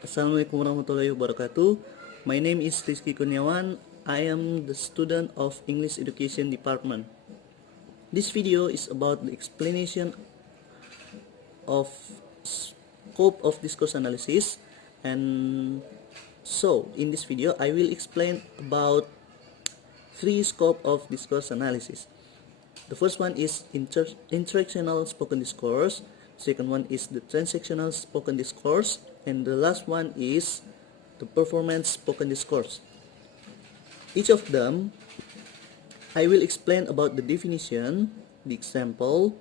Assalamualaikum warahmatullahi wabarakatuh. My name is Rizki Kurniawan. I am the student of English Education Department. This video is about the explanation of scope of discourse analysis, and so in this video I will explain about three scope of discourse analysis. The first one is interactional spoken discourse, second one is the transactional spoken discourse, and the last one is the performance spoken discourse. Each of them I will explain about the definition, the example,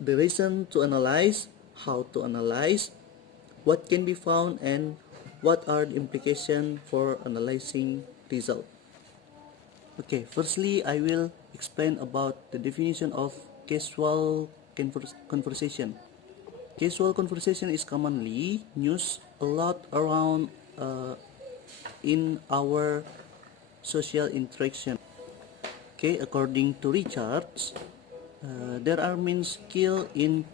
the reason to analyze, how to analyze, what can be found, and what are the implications for analyzing result. Okay, firstly I will explain about the definition of casual conversation. Casual conversation is commonly used a lot around in our social interaction. Okay, according to Richards, there are main skills in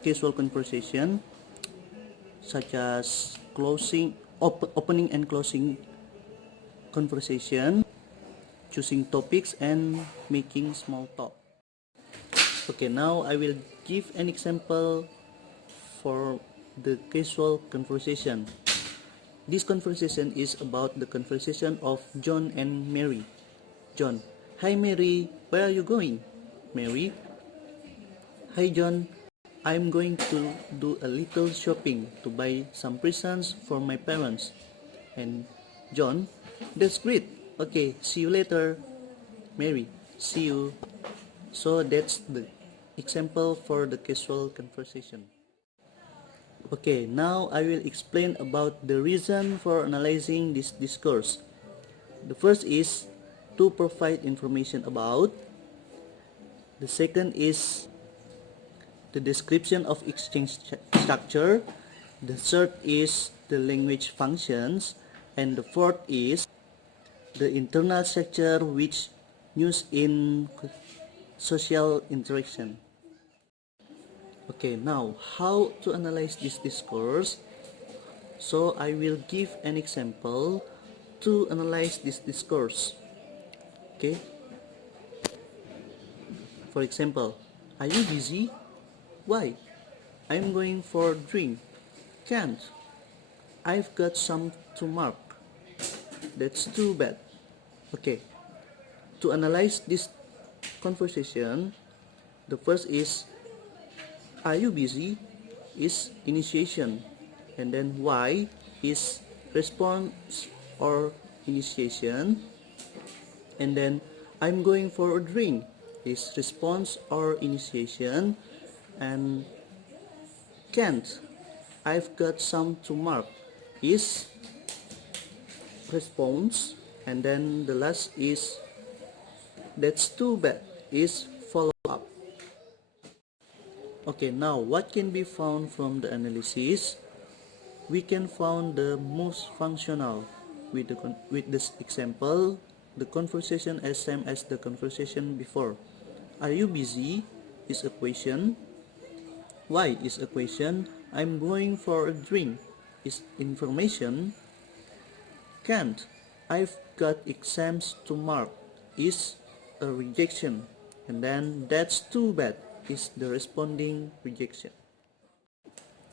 casual conversation, such as opening and closing conversation, choosing topics, and making small talk. Okay, now I will give an example for the casual conversation. This conversation is about the conversation of John and Mary. John: "Hi Mary, where are you going?" Mary: "Hi John, I'm going to do a little shopping to buy some presents for my parents." And John: "That's great. Okay, see you later." Mary: "See you." So that's the example for the casual conversation. Okay, now I will explain about the reason for analyzing this discourse. The first is to provide information about. The second is the description of exchange structure. The third is the language functions. And the fourth is the internal structure which used in social interaction. Okay, now how to analyze this discourse? So I will give an example to analyze this discourse. Okay, for example, "Are you busy?" "Why?" "I'm going for a drink." "Can't. I've got some to mark." "That's too bad." Okay, to analyze this conversation, the first is "Are you busy?" is initiation, and then "why" is response or initiation, and then "I'm going for a drink" is response or initiation, and "can't, I've got some to mark" is response, and then the last is "that's too bad" is follow up. Okay, now what can be found from the analysis? We can find the most functional with this example. The conversation is same as the conversation before. "Are you busy?" is a question. "Why" is a question. "I'm going for a drink" is information. "Can't, I've got exams to mark" is a rejection, and then "that's too bad" is the responding rejection.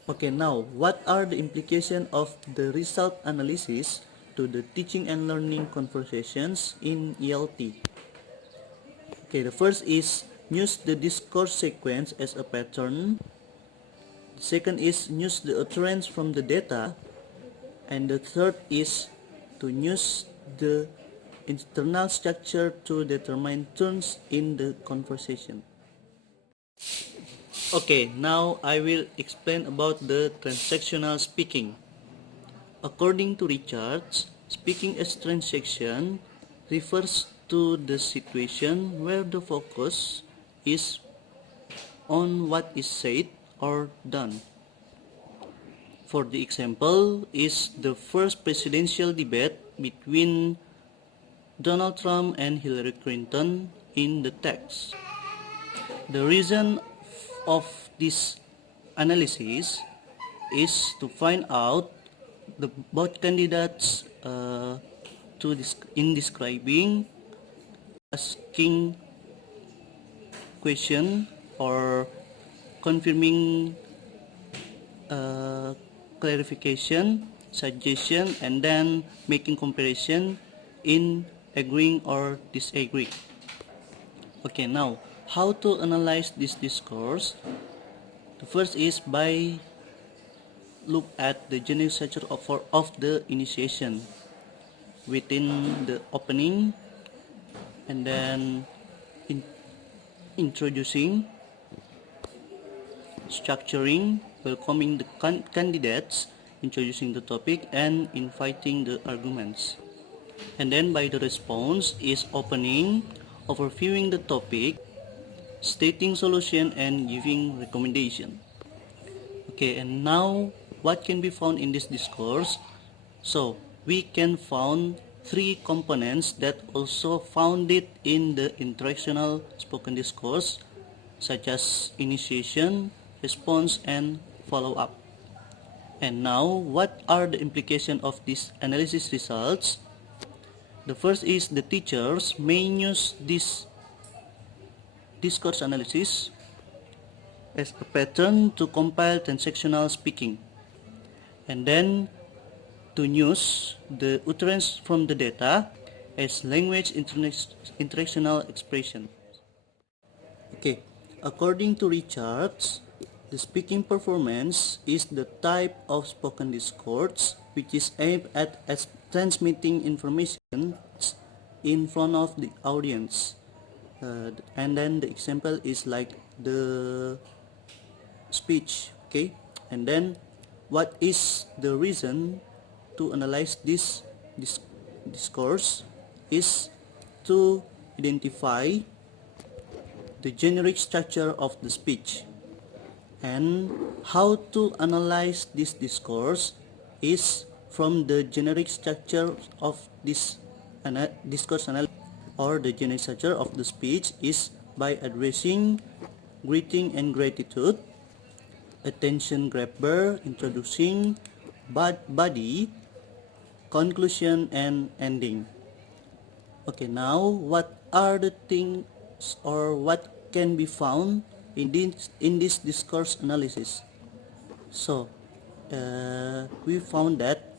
Okay, now what are the implications of the result analysis to the teaching and learning conversations in ELT? Okay, the first is use the discourse sequence as a pattern. The second is use the utterance from the data. And the third is to use the internal structure to determine turns in the conversation. Okay, now I will explain about the transactional speaking. According to Richards, speaking as transaction refers to the situation where the focus is on what is said or done. For the example is the first presidential debate between Donald Trump and Hillary Clinton in the text. The reason of this analysis is to find out the both candidates in describing, asking question, or confirming clarification, suggestion, and then making comparison in agreeing or disagreeing. Okay, now how to analyze this discourse? The first is by look at the general structure of the initiation within the opening, and then introducing, structuring, welcoming the candidates, introducing the topic, and inviting the arguments. And then by the response is opening, overviewing the topic, stating solution, and giving recommendation. Okay, and now what can be found in this discourse? So we can found three components that also found it in the interactional spoken discourse, such as initiation, response, and follow-up. And now, what are the implications of these analysis results? The first is the teachers may use this discourse analysis as a pattern to compile transactional speaking, and then to use the utterance from the data as language interactional expression. Okay, according to Richards, the speaking performance is the type of spoken discourse which is aimed at transmitting information in front of the audience. And then the example is like the speech. Okay, and then what is the reason to analyze this discourse is to identify the generic structure of the speech. And how to analyze this discourse is from the generic structure of this discourse analysis, or the generic structure of the speech is by addressing, greeting and gratitude, attention grabber, introducing, body, conclusion, and ending. Okay, now what are the things or what can be found in this discourse analysis? So we found that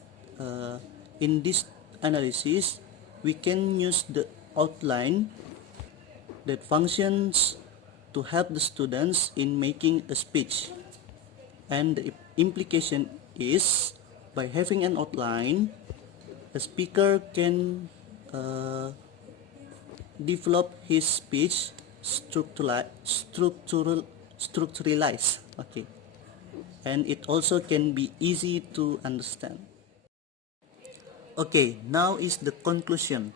in this analysis we can use the outline that functions to help the students in making a speech, and the implication is by having an outline, a speaker can develop his speech structuralized. Okay, and it also can be easy to understand. Okay, now is the conclusion.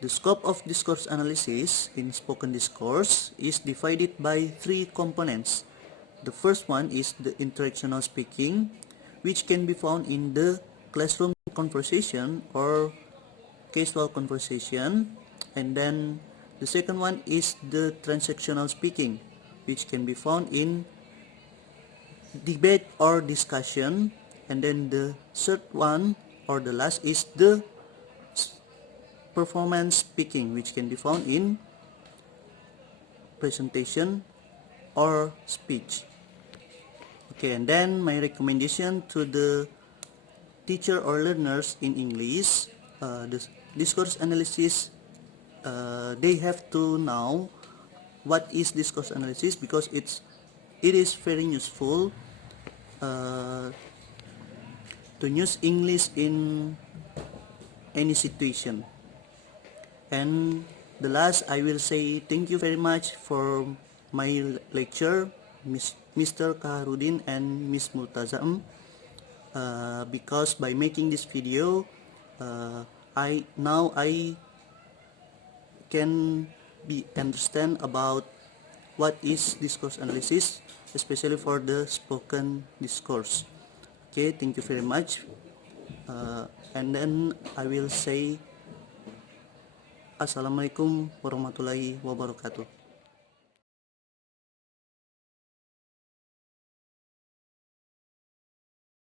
The scope of discourse analysis in spoken discourse is divided by three components. The first one is the interactional speaking, which can be found in the classroom conversation or casual conversation. And then the second one is the transactional speaking, which can be found in debate or discussion. And then the third one or the last is the performance speaking, which can be found in presentation or speech. Okay, and then my recommendation to the teacher or learners in English, the discourse analysis, they have to know what is discourse analysis, because it is very useful to use English in any situation. And the last, I will say thank you very much for my lecture, Mr. Kaharudin and Miss Multazam, because by making this video, I can understand about what is discourse analysis, especially for the spoken discourse. Okay, thank you very much. And then I will say Assalamualaikum warahmatullahi wabarakatuh.